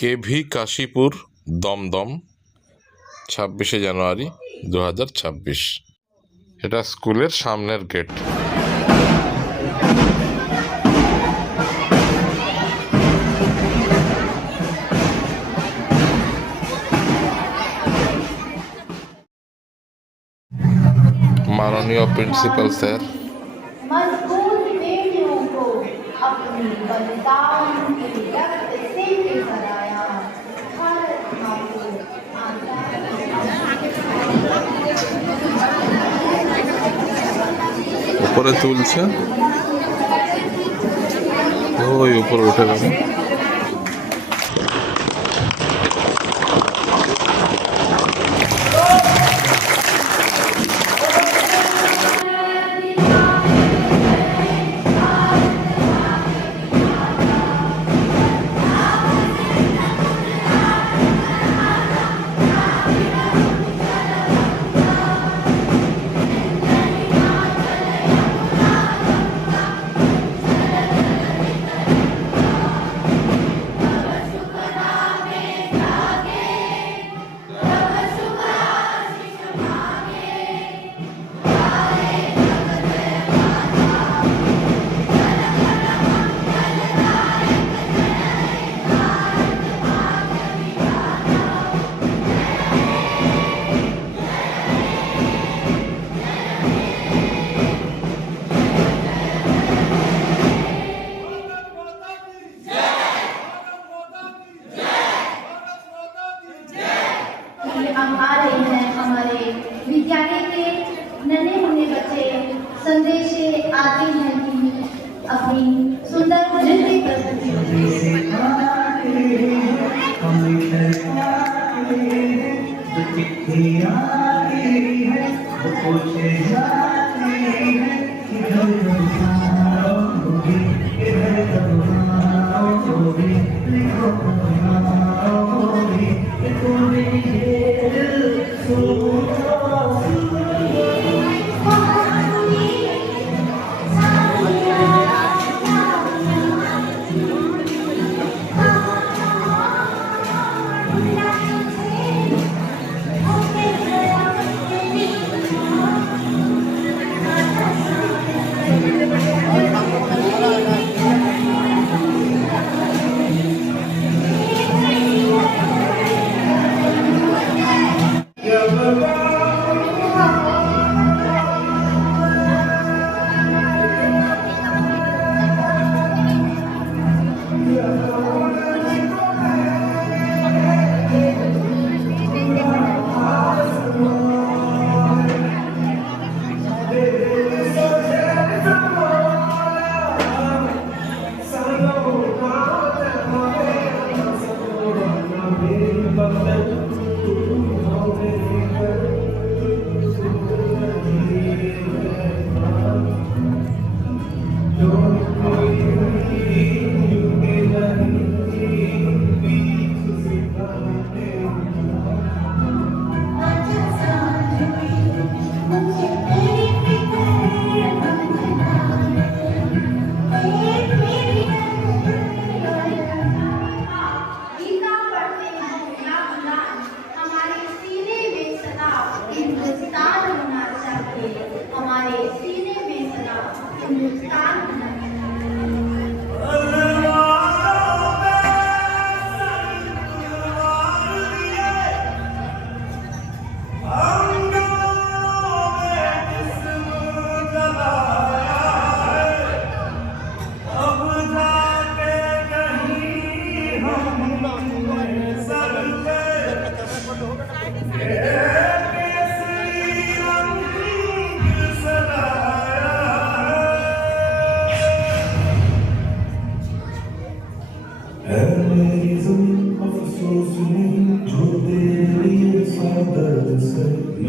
KV Kashipur Dumdum 26শে জানুয়ারি 2026। এটা স্কুলের সামনের গেট। माननीय प्रिंसिपल सर, मजबूत बेटियों को अपने बलिदान के रक्त से कराया। भारत माँ को ऊपर तुलছে, ওই উপরে উঠে গেল। हम आ रहे हैं हमारे विद्यालय के नन्हे मुन्ने बच्चे संदेश आते हैं कि अपनी सुंदर नृत्य प्रस्तुति। हमारे सीने में सदा हिंदुस्तान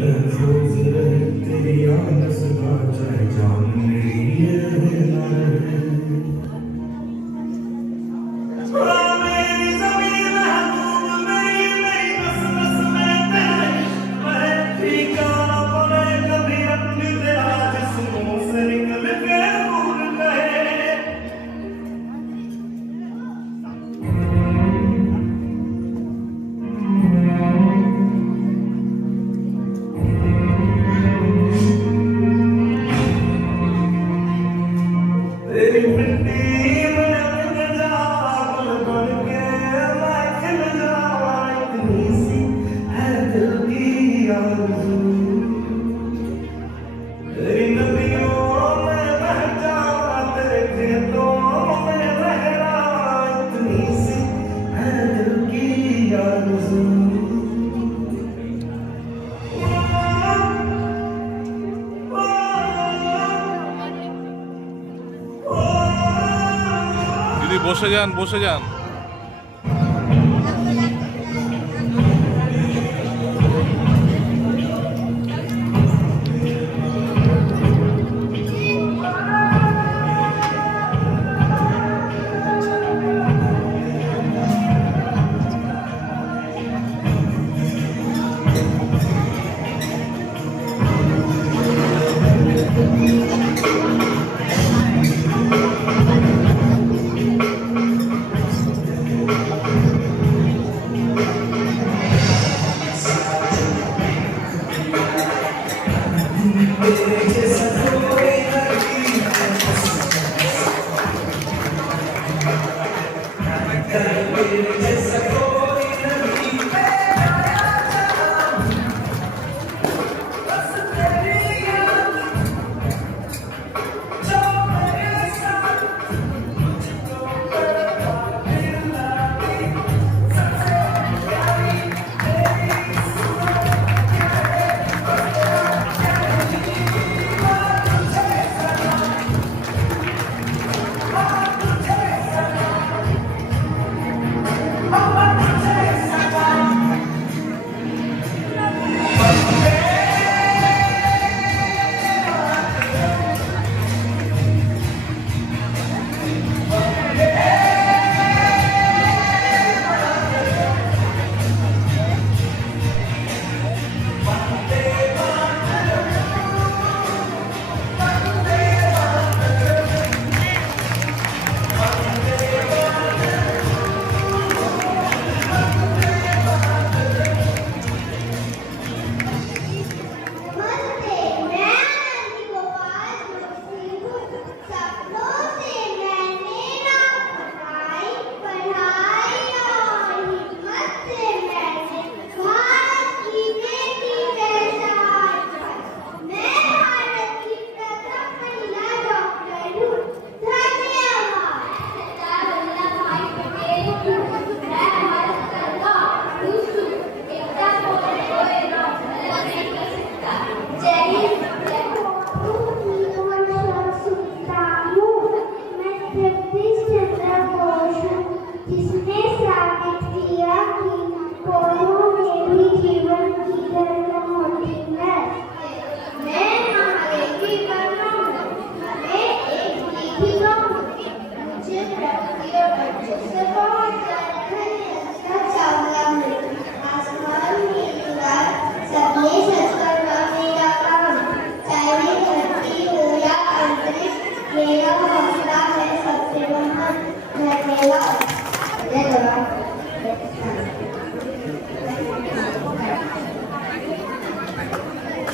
महफूज रहे तेरी आनस का चाहे जान मेरी ये ना रहे। मेरी ज़मीन महबूब मेरी नहीं बस बस मैं तेरे मैं ठिकाना पड़े कभी अपनी तेरा जिस्मों से निकल के दूर गए। आरज़ू तेरी नदियों में बह जावा तेरे खेतों में लहरा इतनी सी है दिल की आरज़ू দিদি বসে যান, বসে যান।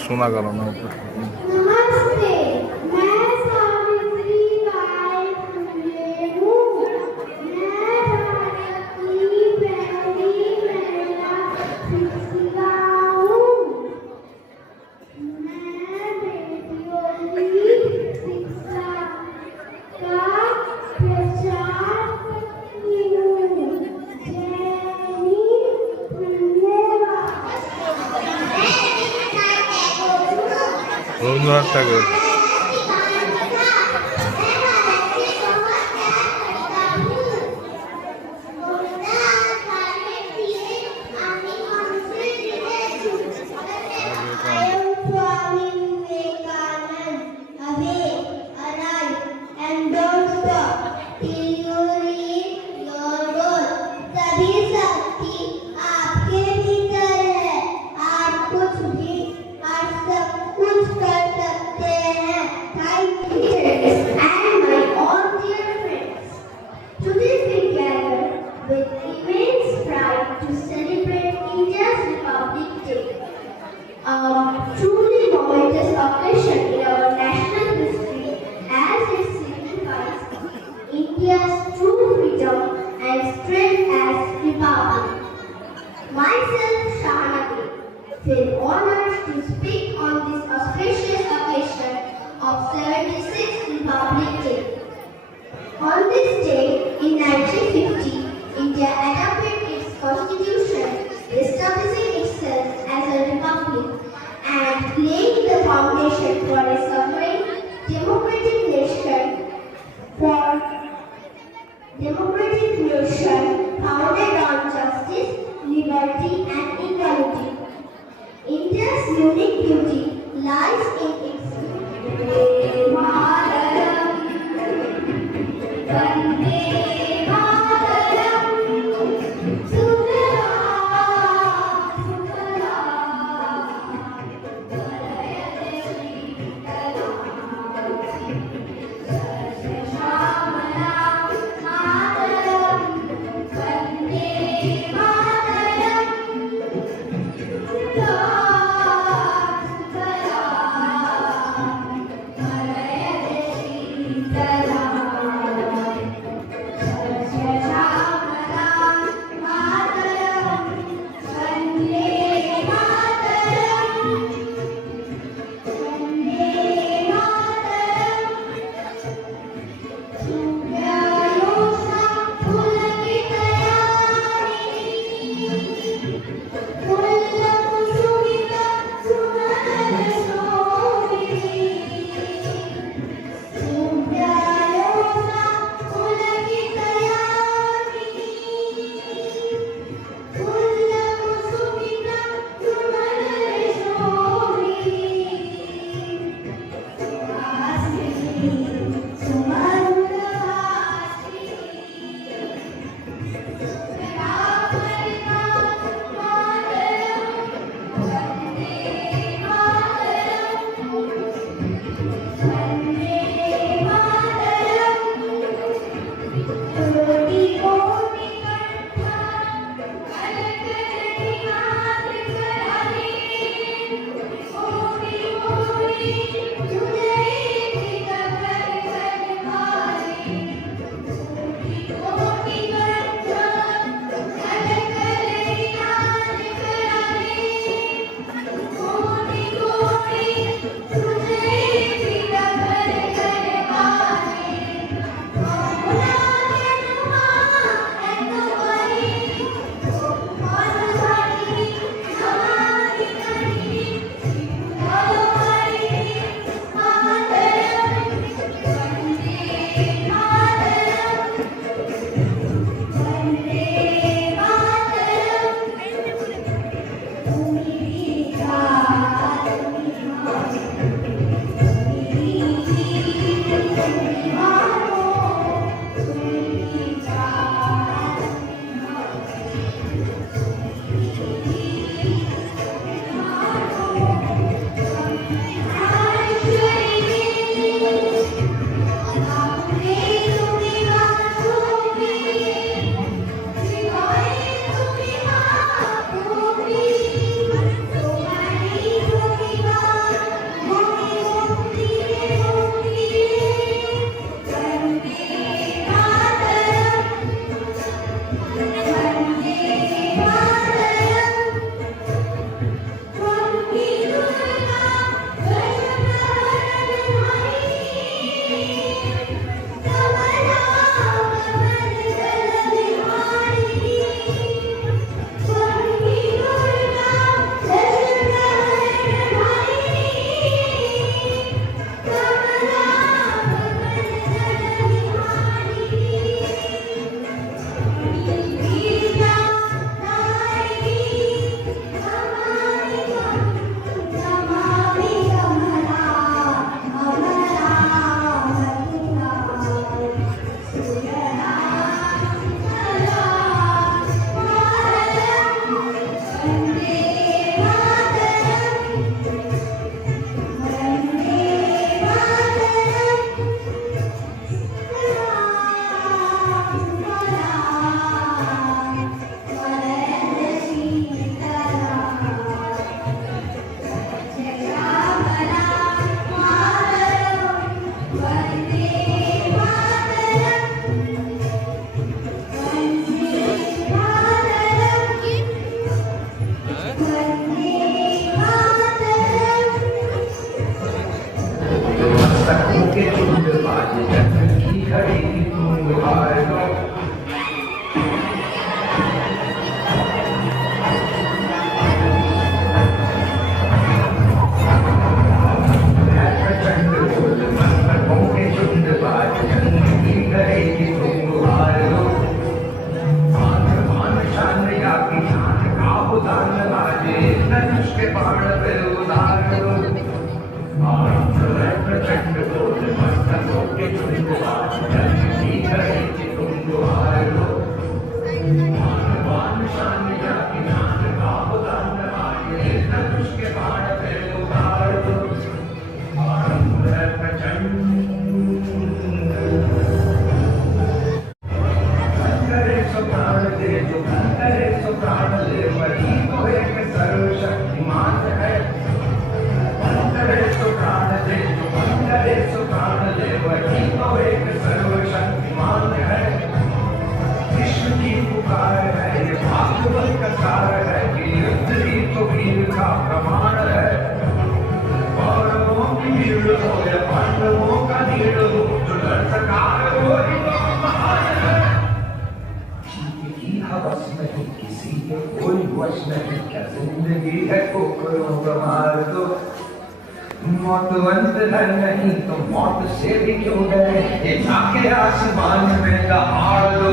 শোনা গেল না। नमस्ते, मैं सावित्री बाई फुले हूँ। मैं भारत की पहली महिला शिक्षिका हूँ। मैं बेटियों की शिक्षा का प्रचार करती हूँ। जय हिंद, धन्यवाद। রবীন্দ্রনাথ ঠাকুর। Truly momentous occasion in our national history as it signifies India's true freedom and strength as republic. Myself, Shahanati, feel honored laying the foundation for a sovereign, democratic nation founded on justice, liberty, and equality. India's unique beauty lies in its Mataram, Vande Mataram, Sundara, Sundara, Varayate Sri के झुंझुआर की घड़ी की तुम दुआर लो मान शान जाति नाम का उदान आए धनुष के बाण पे उतार दो आरंभ है प्रचंड करे सो प्राण दे जो करे सो प्राण ले वही तो एक सर्वशक्तिमान है करे सो प्राण दे जो करे सो प्राण ले वही तो एक सर्वशक्तिमान है विश्व की पुकार है ये भागवत कथार है कि युद्ध ही तो वीर का प्रमाण है कौरवों की भीड़ हो या पांडवों का नीड़ हो जो लड़ सका है वो ही तो महान है की हवस नहीं किसी के कोई वश नहीं क्या जिंदगी है कुकरों को मार दो मौत अंत है नहीं तो मौत से भी क्यों डरे ये जाके आसमान में दहाड़ दो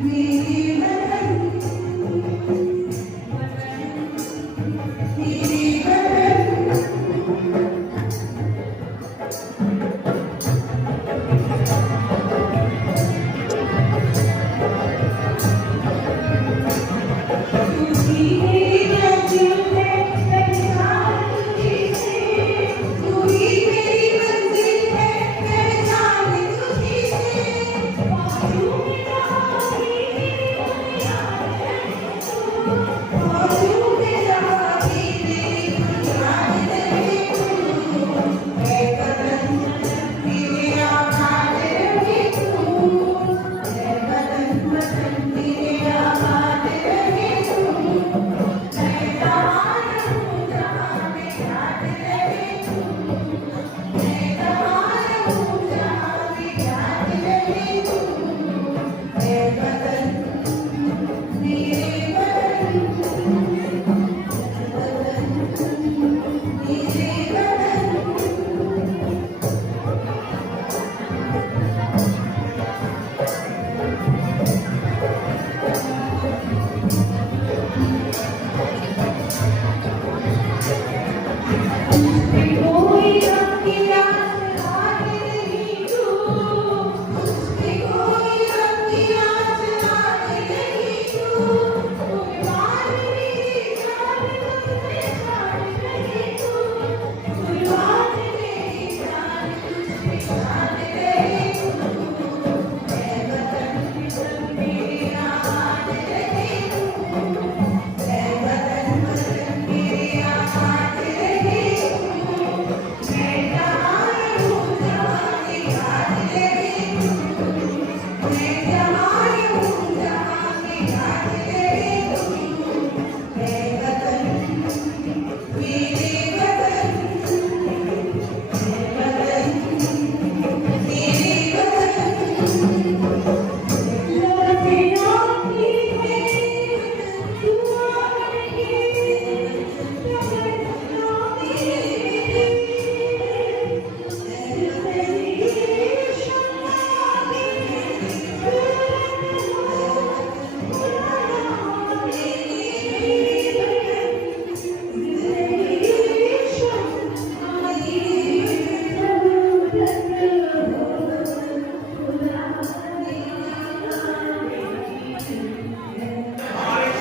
We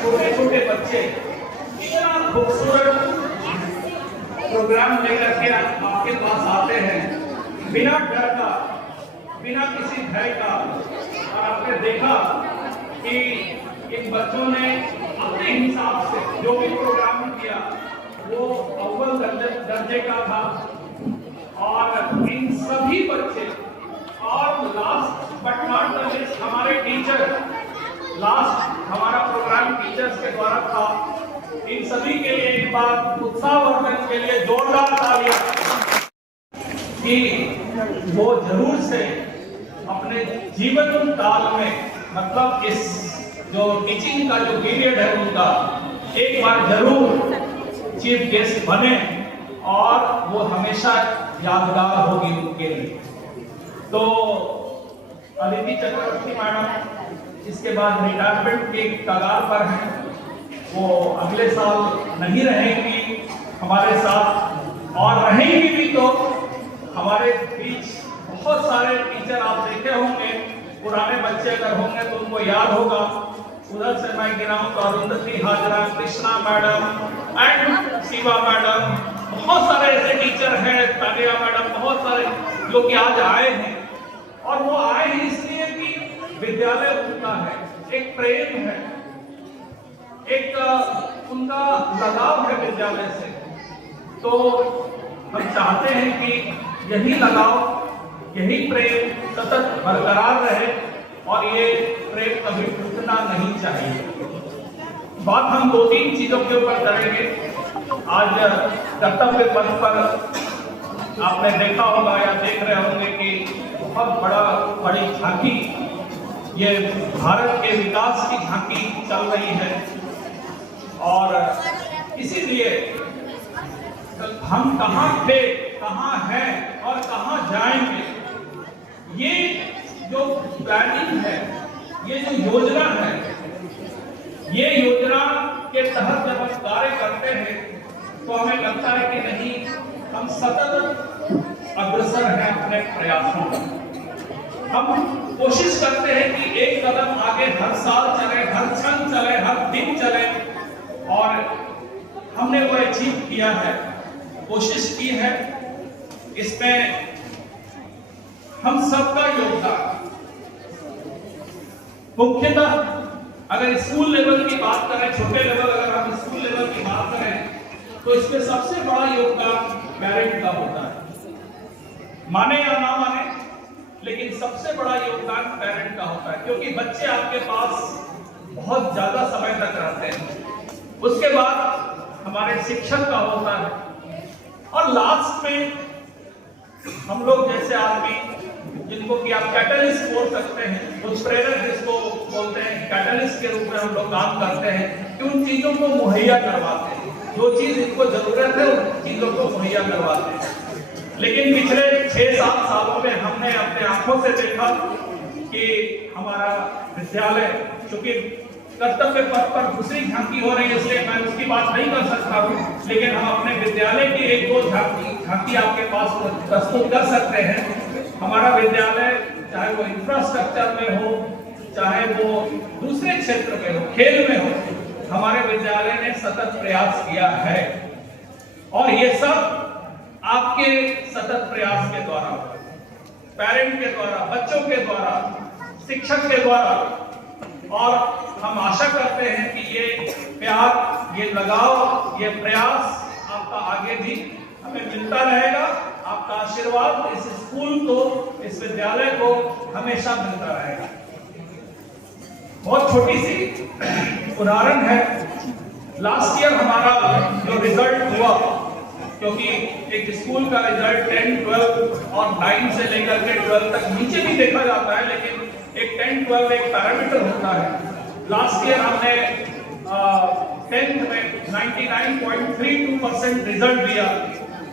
छोटे छोटे बच्चे इतना खूबसूरत प्रोग्राम लेकर के आपके पास आते हैं बिना डर का, बिना किसी भय का। और आपने देखा कि इन बच्चों ने अपने हिसाब से जो भी प्रोग्राम किया वो अव्वल दर्जे का था। और इन सभी बच्चे और last but not the least हमारे टीचर, लास्ट हमारा प्रोग्राम टीचर्स के द्वारा था। इन सभी के लिए एक बार उत्साहवर्धन के लिए जोरदार तालियां कि वो जरूर से अपने जीवन काल में, मतलब इस जो टीचिंग का जो पीरियड है उनका, एक बार जरूर चीफ गेस्ट बने और वो हमेशा यादगार होगी उनके लिए। तो अदिति चक्रवर्ती मैडम इसके बाद रिटायरमेंट के कगार पर हैं, वो अगले साल नहीं रहेंगी हमारे साथ, और रहेंगी भी तो हमारे बीच बहुत सारे टीचर आप देखे होंगे, पुराने बच्चे अगर होंगे तो उनको याद होगा। उधर से मैं गिनाऊं तो Arundhati Hazra, Krishna madam and Shiva madam, बहुत सारे ऐसे टीचर हैं, तानिया मैडम, बहुत सारे जो कि आज आए हैं। और वो आए हैं इसलिए कि विद्यालय उनका है, एक प्रेम है, एक उनका लगाव है विद्यालय से। तो हम चाहते हैं कि यही लगाव, यही प्रेम सतत बरकरार रहे और ये प्रेम कभी टूटना नहीं चाहिए। बात हम दो तीन चीजों के ऊपर करेंगे। आज कर्तव्य पथ पर आपने देखा होगा या देख रहे होंगे कि बहुत बड़ी झांकी, ये भारत के विकास की झांकी चल रही है। और इसीलिए हम कहाँ थे, कहाँ हैं और कहाँ जाएंगे, ये जो प्लानिंग है, ये जो योजना है, ये योजना के तहत जब हम कार्य करते हैं तो हमें लगता है कि नहीं, हम सतत अग्रसर हैं अपने प्रयासों में। हम कोशिश करते हैं कि एक कदम आगे हर साल चले, हर क्षण चले, हर दिन चले, और हमने वो अचीव किया है, कोशिश की है। इसमें हम सबका योगदान, मुख्यतः अगर स्कूल लेवल की बात करें, छोटे लेवल अगर हम स्कूल लेवल की बात करें तो इसमें सबसे बड़ा योगदान पेरेंट का होता है। माने या ना माने, लेकिन सबसे बड़ा योगदान पेरेंट का होता है, क्योंकि बच्चे आपके पास बहुत ज्यादा समय तक रहते हैं। उसके बाद हमारे शिक्षक का होता है, और लास्ट में हम लोग जैसे आदमी जिनको कि आप कैटलिस्ट बोल सकते हैं, उत्प्रेरक जिसको बोलते हैं, कैटलिस्ट के रूप में हम लोग काम करते हैं कि उन चीजों को मुहैया करवाते हैं, जो चीज इनको जरूरत है उन चीजों को मुहैया करवाते हैं। लेकिन पिछले 6-7 सालों में हमने अपने आंखों से देखा कि हमारा विद्यालय, चूंकि कर्तव्य पथ पर दूसरी झांकी हो रही है इसलिए मैं उसकी बात नहीं कर सकता हूँ, लेकिन हम अपने विद्यालय की एक दो झांकी आपके पास प्रस्तुत कर सकते हैं। हमारा विद्यालय चाहे वो इंफ्रास्ट्रक्चर में हो, चाहे वो दूसरे क्षेत्र में हो, खेल में हो, हमारे विद्यालय ने सतत प्रयास किया है। और ये सब आपके सतत प्रयास के द्वारा, पेरेंट के द्वारा, बच्चों के द्वारा, शिक्षक के द्वारा, और हम आशा करते हैं कि ये प्यार, ये लगाव, ये प्रयास आपका आगे भी हमें मिलता रहेगा। आपका आशीर्वाद इस स्कूल को, इस विद्यालय को हमेशा मिलता रहेगा। बहुत छोटी सी उदाहरण है, लास्ट ईयर हमारा जो रिजल्ट हुआ, क्योंकि एक स्कूल का रिजल्ट 10, 12 और 9 से लेकर के 12 तक नीचे भी देखा जाता है, लेकिन एक 10, 12 एक पैरामीटर होता है। लास्ट ईयर हमने 10th में 99.32% रिजल्ट दिया।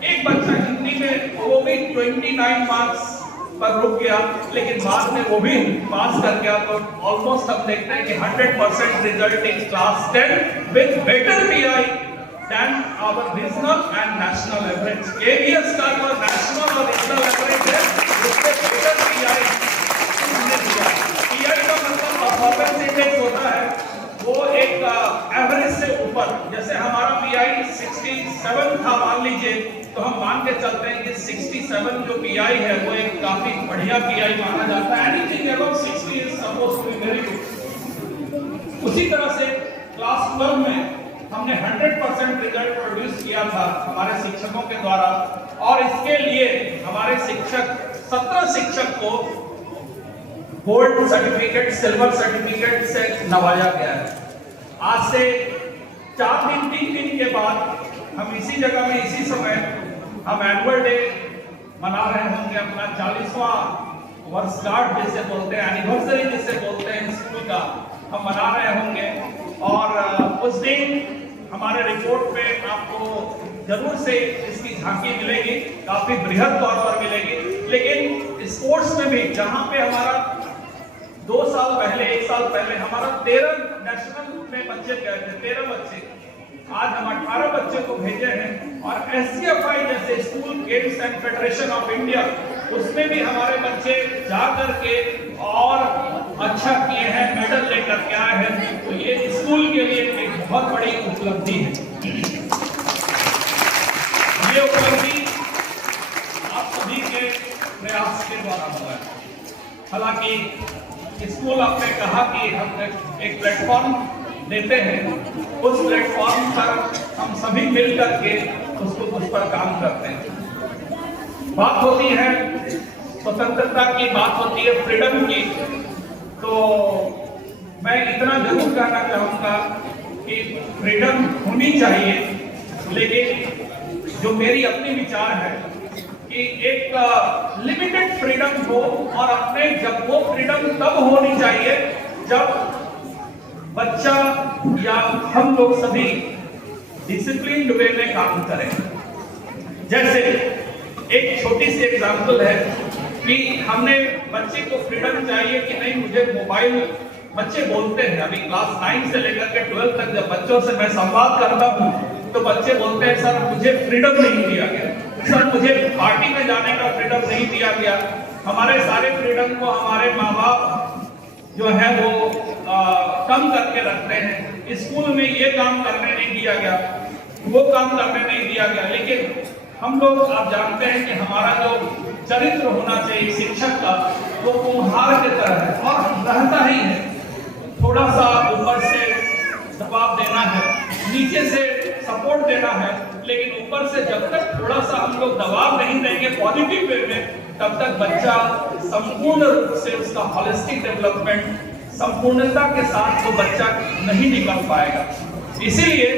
एक बच्चा हिंदी में वो भी 29 मार्क्स पर रुक गया, लेकिन बाद में वो भी पास कर गया। तो ऑलमोस्ट हम देखते हैं कि 100% result in class 10 with better PI than our regional and national average. KVS का जो नेशनल और रीजनल एवरेज है उससे बेटर पीआई हमने दिया। पीआई का मतलब परफॉर्मेंस इंडेक्स होता है, वो एक जैसे हमारा पीआई 67 था मान लीजिए, तो हम मान के चलते हैं कि 67 जो पीआई है वो एक काफी बढ़िया पीआई माना जाता है। Anything above 60 is supposed to be very good. उसी तरह से क्लास 12 में हमने 100% रिजल्ट प्रोड्यूस किया था हमारे शिक्षकों के द्वारा, और इसके लिए हमारे शिक्षक 17 शिक्षक को गोल्ड सर्टिफिकेट, सिल्वर सर्टिफिकेट से नवाजा गया है। आज से 3 दिन के बाद हम इसी जगह में इसी समय हम एनुअल डे मना रहे होंगे, अपना 40वां वर्षगांठ जिसे बोलते हैं, एनिवर्सरी जिसे बोलते हैं स्कूल का, हम मना रहे होंगे। और उस दिन हमारे रिपोर्ट पे आपको जरूर से इसकी झांकी मिलेगी, काफी बृहद तौर पर मिलेगी। लेकिन स्पोर्ट्स में भी जहां पे हमारा 2 साल पहले, 1 साल पहले हमारा 13 नेशनल में बच्चे गए थे, 13 बच्चे, आज हम 18 बच्चे को भेजे हैं। और SCFI जैसे school games and federation of India, उसमें भी हमारे बच्चे जा करके और अच्छा किए हैं, मेडल लेकर के आए हैं। तो ये स्कूल के लिए एक बहुत बड़ी उपलब्धि है। ये उपलब्धि आप सभी के प्रयास के द्वारा हुआ है। हालांकि स्कूल आपने कहा कि हम एक प्लेटफॉर्म देते हैं, उस प्लेटफॉर्म पर हम सभी मिल करके उस पर काम करते हैं। बात होती है स्वतंत्रता की, बात होती है फ्रीडम की, तो मैं इतना जरूर कहना चाहूंगा कि फ्रीडम होनी चाहिए, लेकिन जो मेरी अपनी विचार है कि एक लिमिटेड फ्रीडम हो, और अपने जब वो फ्रीडम तब होनी चाहिए जब बच्चा या हम लोग सभी डिसिप्लिन्ड वे में काम करें। जैसे एक छोटी सी एग्जांपल है कि हमने बच्चे को फ्रीडम चाहिए कि नहीं मुझे मोबाइल, बच्चे बोलते हैं अभी क्लास 9 से लेकर के 12 तक जब बच्चों से मैं संवाद करता हूँ तो बच्चे बोलते हैं सर मुझे फ्रीडम नहीं दिया गया, सर मुझे पार्टी में जाने का फ्रीडम नहीं दिया गया। हमारे सारे फ्रीडम को हमारे माँ बाप जो है वो कम करके रखते हैं। स्कूल में ये काम करने नहीं दिया गया, वो काम करने नहीं दिया गया। लेकिन हम लोग आप जानते हैं कि हमारा जो चरित्र होना चाहिए शिक्षक का, वो कुम्हार की तरह है और रहता ही है। थोड़ा सा ऊपर से दबाव देना है, नीचे से सपोर्ट देना है, लेकिन ऊपर से जब तक थोड़ा सा हम लोग दबाव नहीं देंगे पॉजिटिव वे में, तब तक बच्चा संपूर्ण रूप से उसका होलिस्टिक डेवलपमेंट, संपूर्णता के साथ वो बच्चा नहीं निकल पाएगा। इसीलिए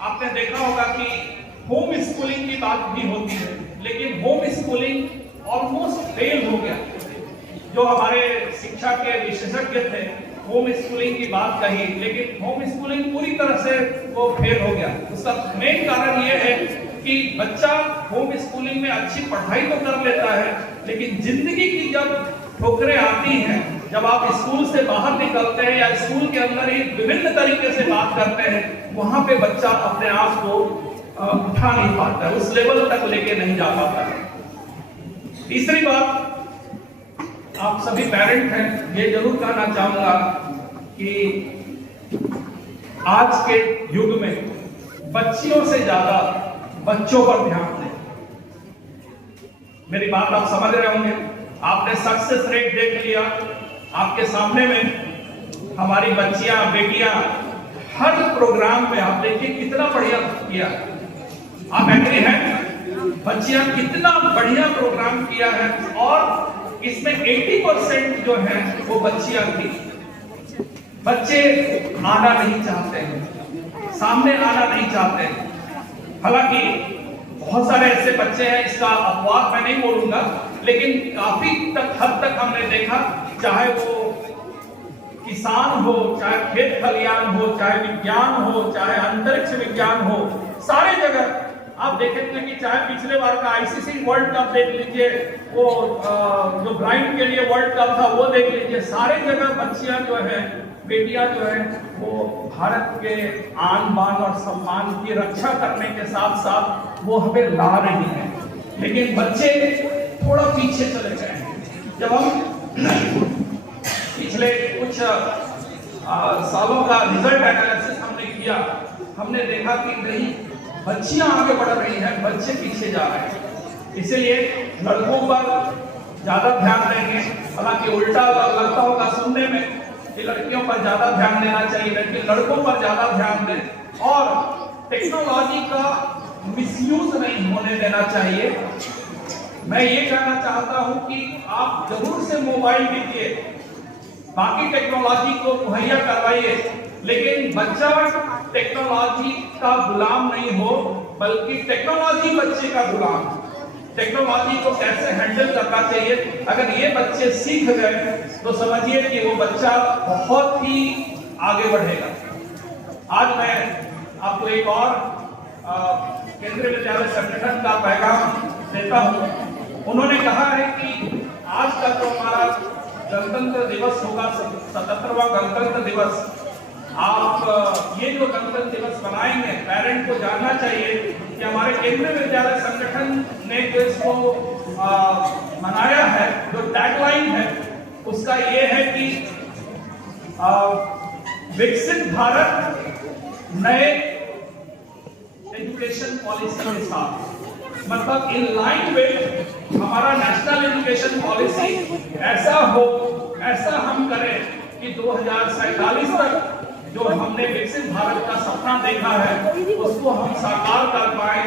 आपने देखा होगा कि होम स्कूलिंग की बात भी होती है, लेकिन होम स्कूलिंग ऑलमोस्ट फेल हो गया। जो हमारे शिक्षा के विशेषज्ञ थे होम स्कूलिंग की बात कही, लेकिन होम स्कूलिंग पूरी तरह से वो फेल हो गया। उसका मेन कारण ये है कि बच्चा होम स्कूलिंग में अच्छी पढ़ाई तो कर लेता है, लेकिन जिंदगी की जब ठोकरें आती हैं, जब आप स्कूल से बाहर निकलते हैं या स्कूल के अंदर ही विभिन्न तरीके से बात करते हैं, वहां पे बच्चा अपने आप को उठा नहीं पाता है, उस लेवल तक लेके नहीं जा पाता है। तीसरी बात, आप सभी पेरेंट हैं, ये जरूर कहना चाहूंगा कि आज के युग में बच्चियों से ज्यादा बच्चों पर ध्यान दें। मेरी बात आप समझ रहे होंगे। आपने सक्सेस रेट देख लिया, आपके सामने में हमारी बच्चियां, बेटियां हर प्रोग्राम में आप देखिए कितना बढ़िया किया। आप एग्री हैं? बच्चियां कितना बढ़िया प्रोग्राम किया है, और इसमें 80% जो है वो बच्चियां थी। बच्चे आना नहीं चाहते हैं, सामने आना नहीं चाहते हैं। हालांकि बहुत सारे ऐसे बच्चे हैं, इसका अपवाद मैं नहीं बोलूंगा, लेकिन काफी हद तक हमने देखा, चाहे वो किसान हो, चाहे खेत खलियान हो, चाहे विज्ञान हो, चाहे अंतरिक्ष विज्ञान हो, सारे जगह आप देखेंगे कि चाहे पिछले बार का आईसीसी वर्ल्ड कप देख लीजिए, वो जो ब्लाइंड के लिए वर्ल्ड कप था वो देख लीजिए, सारे जगह बच्चियां जो है, बेटियां जो है, वो भारत के आन बान और सम्मान की रक्षा करने के साथ साथ वो हमें ला रही हैं। लेकिन बच्चे थोड़ा पीछे चले गए हैं। जब हम पिछले कुछ सालों का रिजल्ट एनालिसिस हमने किया, हमने देखा कि नहीं, बच्चियां आगे बढ़ रही हैं, बच्चे पीछे जा रहे हैं। इसलिए लड़कों पर ज्यादा ध्यान देंगे। हालांकि उल्टा लगता होगा सुनने में कि लड़कियों पर ज्यादा ध्यान देना चाहिए, लेकिन लड़कों पर ज्यादा ध्यान दें और टेक्नोलॉजी का मिसयूज नहीं होने देना चाहिए। मैं ये कहना चाहता हूं कि आप जरूर से मोबाइल दीजिए, बाकी टेक्नोलॉजी को मुहैया करवाइए, लेकिन बच्चा टेक्नोलॉजी का गुलाम नहीं हो, बल्कि टेक्नोलॉजी बच्चे का गुलाम। टेक्नोलॉजी को कैसे हैंडल करना चाहिए, अगर ये बच्चे सीख गए तो समझिए कि वो बच्चा बहुत ही आगे बढ़ेगा। आज मैं आपको एक और केंद्रीय विद्यालय संगठन का पैगाम देता हूं। उन्होंने कहा है कि आज का जो हमारा गणतंत्र दिवस होगा, 77वां गणतंत्र दिवस, आप ये जो गणतंत्र दिवस मनाएंगे, पेरेंट को जानना चाहिए कि हमारे केंद्रीय विद्यालय संगठन ने जो इसको मनाया है, जो टैगलाइन है उसका ये है कि विकसित भारत नए एजुकेशन पॉलिसी के साथ, मतलब इन लाइन विद हमारा नेशनल एजुकेशन पॉलिसी ऐसा हो, ऐसा हम करें कि 2047 तक जो हमने विकसित भारत का सपना देखा है उसको हम साकार कर पाए।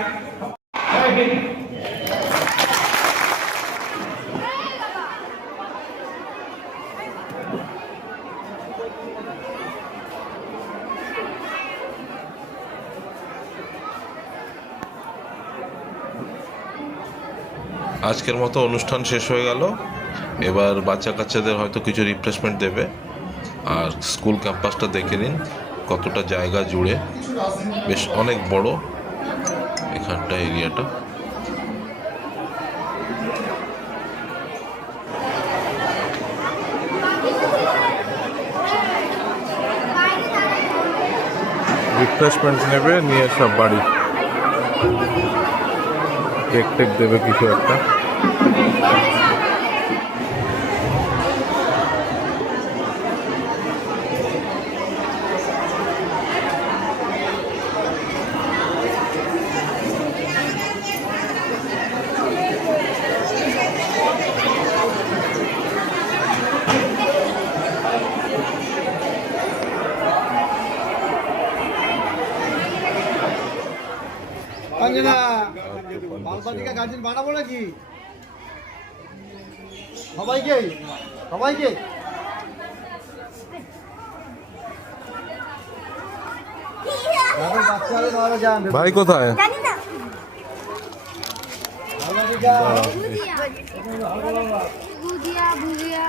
जय हिंद। আজকের মতো অনুষ্ঠান শেষ হয়ে গেল। এবার বাচ্চা কাচ্চাদের হয়তো কিছু রিফ্রেশমেন্ট দেবে। আর স্কুল ক্যাম্পাসটা দেখে নিন কতটা জায়গা জুড়ে, বেশ অনেক বড় এখানটা এরিয়াটা। রিফ্রেশমেন্ট নেবে, নিয়ে সব বাড়ি কেক টেক দেবে কিছু একটা। অঞ্জনা বালবাটিকা গার্জেন বানাবো নাকি সবাইকে সবাইকে? ভাই কোথায়? বালবাটিকা भुजिया भुजिया